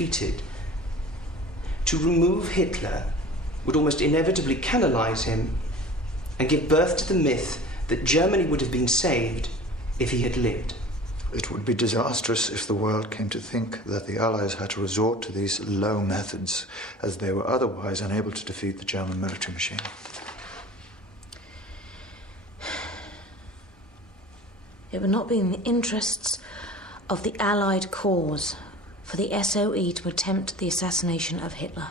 defeated. To remove Hitler would almost inevitably canalize him and give birth to the myth that Germany would have been saved if he had lived. It would be disastrous if the world came to think that the Allies had to resort to these low methods, as they were otherwise unable to defeat the German military machine. It would not be in the interests of the Allied cause for the SOE to attempt the assassination of Hitler.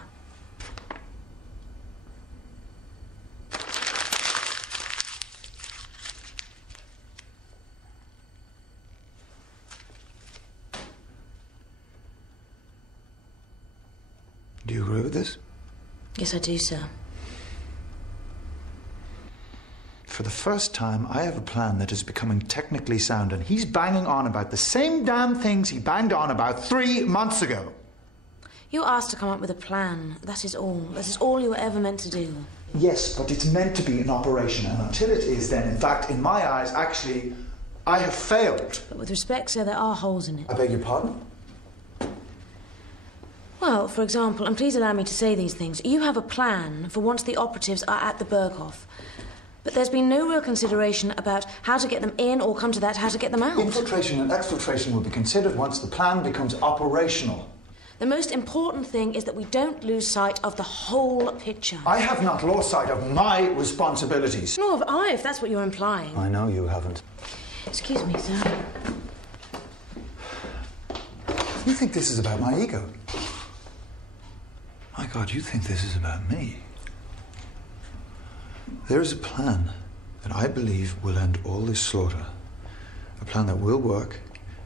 Do you agree with this? Yes, I do, sir. For the first time, I have a plan that is becoming technically sound, and he's banging on about the same damn things he banged on about 3 months ago. You asked to come up with a plan. That is all. That is all you were ever meant to do. Yes, but it's meant to be an operation, and until it is, then, in fact, in my eyes, actually, I have failed. But with respect, sir, there are holes in it. I beg your pardon? Well, for example, and please allow me to say these things, you have a plan for once the operatives are at the Berghof. But there's been no real consideration about how to get them in, or come to that, how to get them out. Infiltration and exfiltration will be considered once the plan becomes operational. The most important thing is that we don't lose sight of the whole picture. I have not lost sight of my responsibilities. Nor have I, if that's what you're implying. I know you haven't. Excuse me, sir. You think this is about my ego? My God, you think this is about me? There is a plan that I believe will end all this slaughter. A plan that will work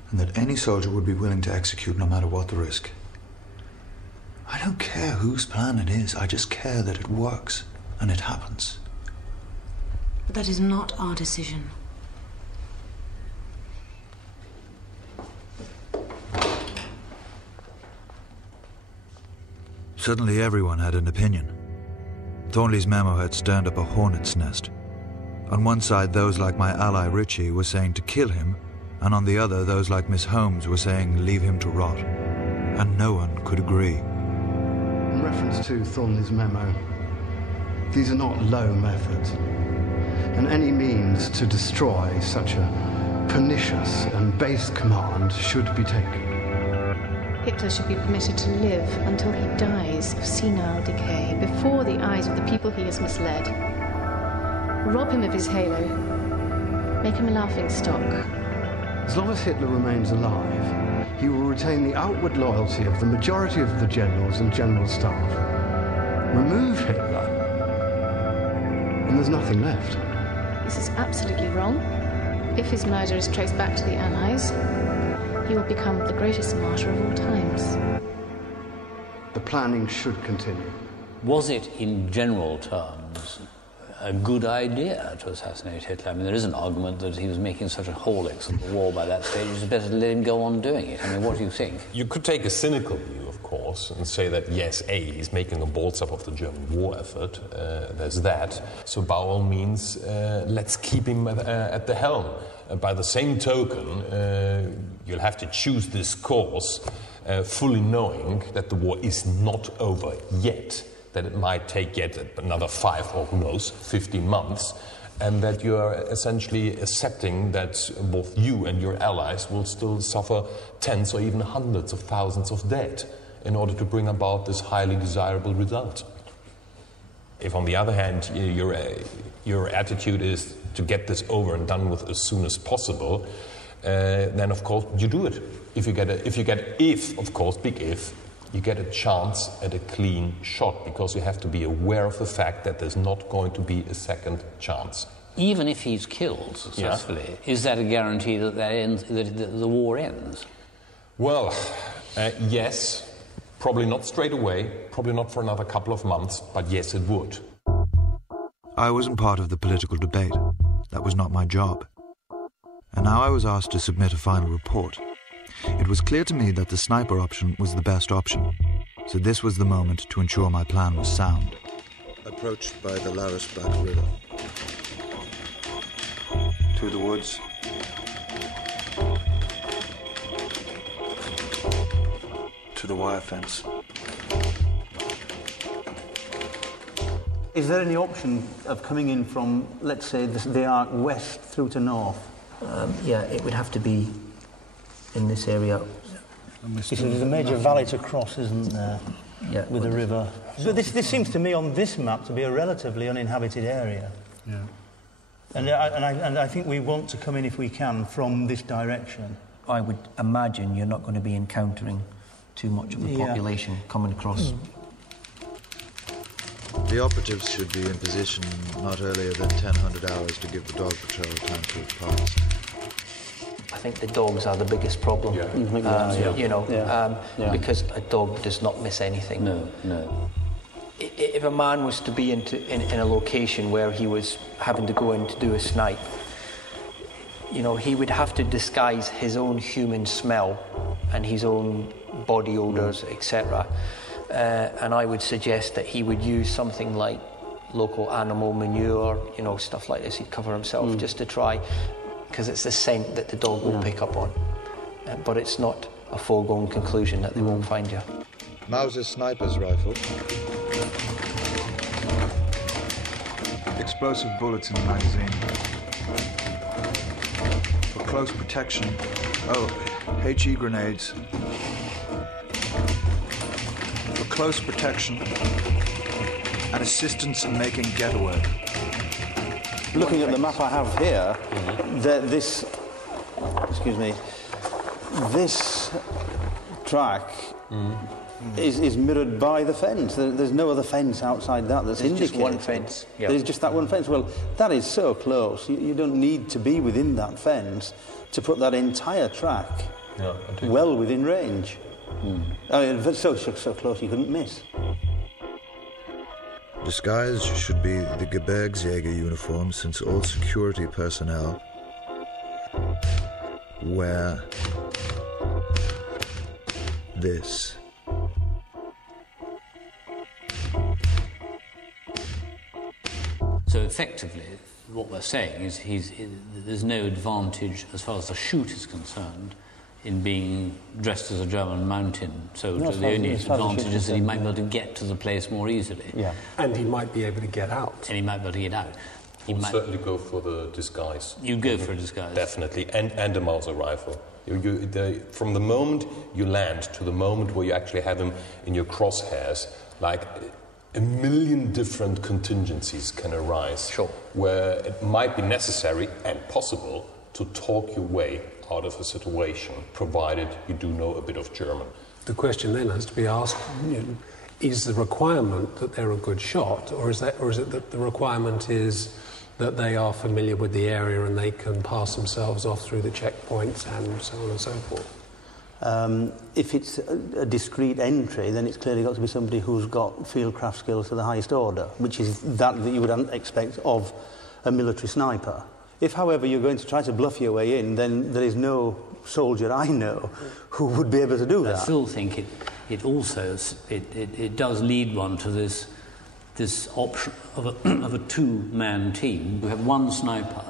and that any soldier would be willing to execute no matter what the risk. I don't care whose plan it is. I just care that it works and it happens. But that is not our decision. Suddenly everyone had an opinion. Thornley's memo had stirred up a hornet's nest. On one side, those like my ally Ritchie were saying to kill him, and on the other, those like Miss Holmes were saying leave him to rot. And no one could agree. In reference to Thornley's memo, these are not low methods, and any means to destroy such a pernicious and base command should be taken. Hitler should be permitted to live until he dies of senile decay before the eyes of the people he has misled. Rob him of his halo. Make him a laughingstock. As long as Hitler remains alive, he will retain the outward loyalty of the majority of the generals and general staff. Remove Hitler, and there's nothing left. This is absolutely wrong. If his murder is traced back to the Allies, he will become the greatest martyr of all times. The planning should continue. Was it, in general terms, a good idea to assassinate Hitler? I mean, there is an argument that he was making such a whole-ex of the war by that stage, it's better to let him go on doing it. I mean, what do you think? You could take a cynical view, of course, and say that, yes, he's making a balls up of the German war effort. There's that. So by all means, let's keep him at the helm. By the same token, you'll have to choose this course, fully knowing that the war is not over yet, that it might take yet another 5 or who knows, 15 months, and that you are essentially accepting that both you and your allies will still suffer tens or even hundreds of thousands of dead in order to bring about this highly desirable result. If, on the other hand, your attitude is to get this over and done with as soon as possible, then of course you do it. If you get, of course, big if, you get a chance at a clean shot, because you have to be aware of the fact that there's not going to be a second chance. Even if he's killed successfully, is that a guarantee that the war ends? Well, yes. Probably not straight away, probably not for another couple of months, but yes, it would. I wasn't part of the political debate. That was not my job. And now I was asked to submit a final report. It was clear to me that the sniper option was the best option, so this was the moment to ensure my plan was sound. Approached by the Larisbach River. To the woods. to the wire fence. Is there any option of coming in from, let's say, the arc west through to north? Yeah, it would have to be in this area. There's a major valley to cross, isn't there? Yeah, with a river. So this seems to me on this map to be a relatively uninhabited area. Yeah. And I think we want to come in, if we can, from this direction. I would imagine you're not going to be encountering too much of the population coming across. The operatives should be in position not earlier than 1000 hours to give the dog patrol time to pass. I think the dogs are the biggest problem. Because a dog does not miss anything. No. If a man was to be in a location where he was having to go in to do a snipe, he would have to disguise his own human smell and his own body odours, etc. And I would suggest that he would use something like local animal manure, stuff like this. He'd cover himself just to try, because it's the scent that the dog will pick up on. But it's not a foregone conclusion that they won't find you. Mauser's sniper's rifle. Explosive bullets in the magazine. For close protection. HE grenades. For close protection and assistance in making getaway. Looking at the map I have here, this track is mirrored by the fence. There's no other fence outside that's indicated. There's just one fence. Yeah. There's just that one fence. Well, that is so close. You don't need to be within that fence to put that entire track well within range. I mean, so close you couldn't miss. Disguise should be the Gebirgsjäger uniform, since all security personnel wear this. So effectively, what we're saying is there's no advantage as far as the shoot is concerned in being dressed as a German mountain soldier. The only advantage is that he might be able to get to the place more easily. Yeah. And he might be able to get out. And he might be able to get out. He would certainly go for the disguise. You go for a disguise. Definitely. And a Mauser rifle. From the moment you land to the moment where you actually have him in your crosshairs, like a million different contingencies can arise. Sure. Where it might be necessary and possible to talk your way out of a situation, provided you do know a bit of German. The question then has to be asked, is the requirement that they're a good shot, or is it that the requirement is that they are familiar with the area and they can pass themselves off through the checkpoints and so on and so forth? If it's a discrete entry, then it's clearly got to be somebody who's got fieldcraft skills to the highest order, which is that you would expect of a military sniper. If, however, you're going to try to bluff your way in, then there is no soldier I know who would be able to do that. I still think it also does lead one to this option of a two-man team. You have one sniper,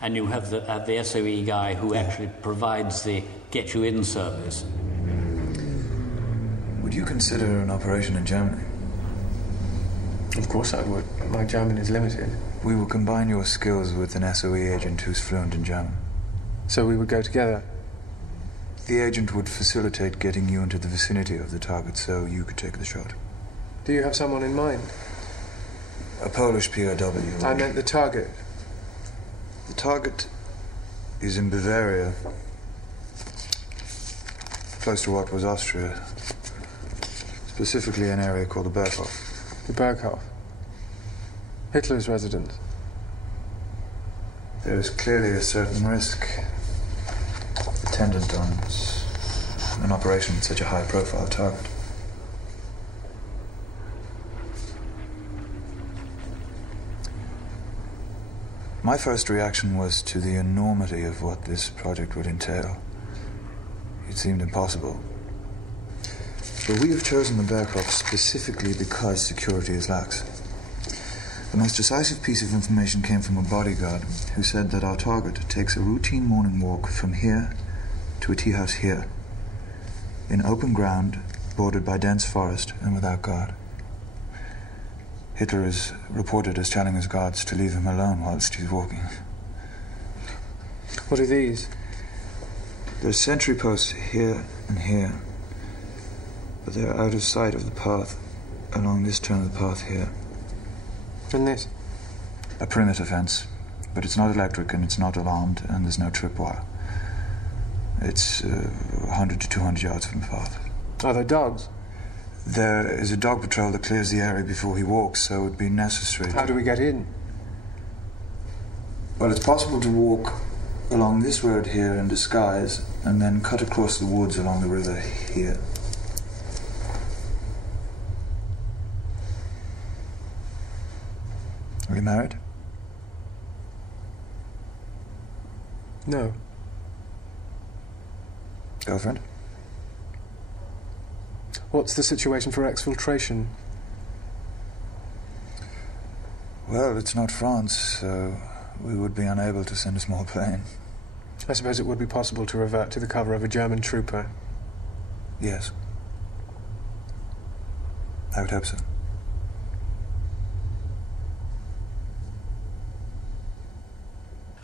and you have the SOE guy who actually provides the get-you-in service. Would you consider an operation in Germany? Of course I would. My German is limited. We will combine your skills with an SOE agent who's fluent in German. So we would go together? The agent would facilitate getting you into the vicinity of the target so you could take the shot. Do you have someone in mind? A Polish POW. I meant the target. The target is in Bavaria, close to what was Austria, specifically an area called the Berghof. The Berghof? Hitler's residence? There is clearly a certain risk attendant on an operation with such a high-profile target. My first reaction was to the enormity of what this project would entail. It seemed impossible. But we have chosen the Berghof specifically because security is lax. The most decisive piece of information came from a bodyguard who said that our target takes a routine morning walk from here to a tea house here, in open ground bordered by dense forest and without guard. Hitler is reported as telling his guards to leave him alone whilst he's walking. What are these? There's sentry posts here and here, but they're out of sight of the path along this turn of the path here. And this? A perimeter fence, but it's not electric and it's not alarmed and there's no tripwire. It's 100 to 200 yards from the path. Are there dogs? There is a dog patrol that clears the area before he walks, so it would be necessary. How do we get in? Well, it's possible to walk along this road here in disguise and then cut across the woods along the river here. Are you married? No. Girlfriend? What's the situation for exfiltration? Well, it's not France, so we would be unable to send a small plane. I suppose it would be possible to revert to the cover of a German trooper. Yes. I would hope so.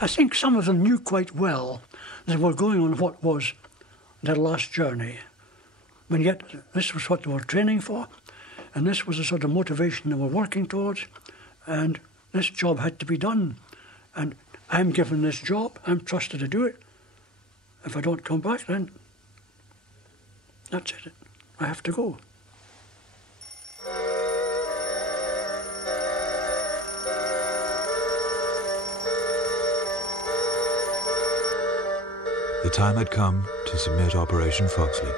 I think some of them knew quite well they were going on what was their last journey. And yet this was what they were training for, and this was the sort of motivation they were working towards, and this job had to be done. And I'm given this job, I'm trusted to do it. If I don't come back, then that's it. I have to go. The time had come to submit Operation Foxley.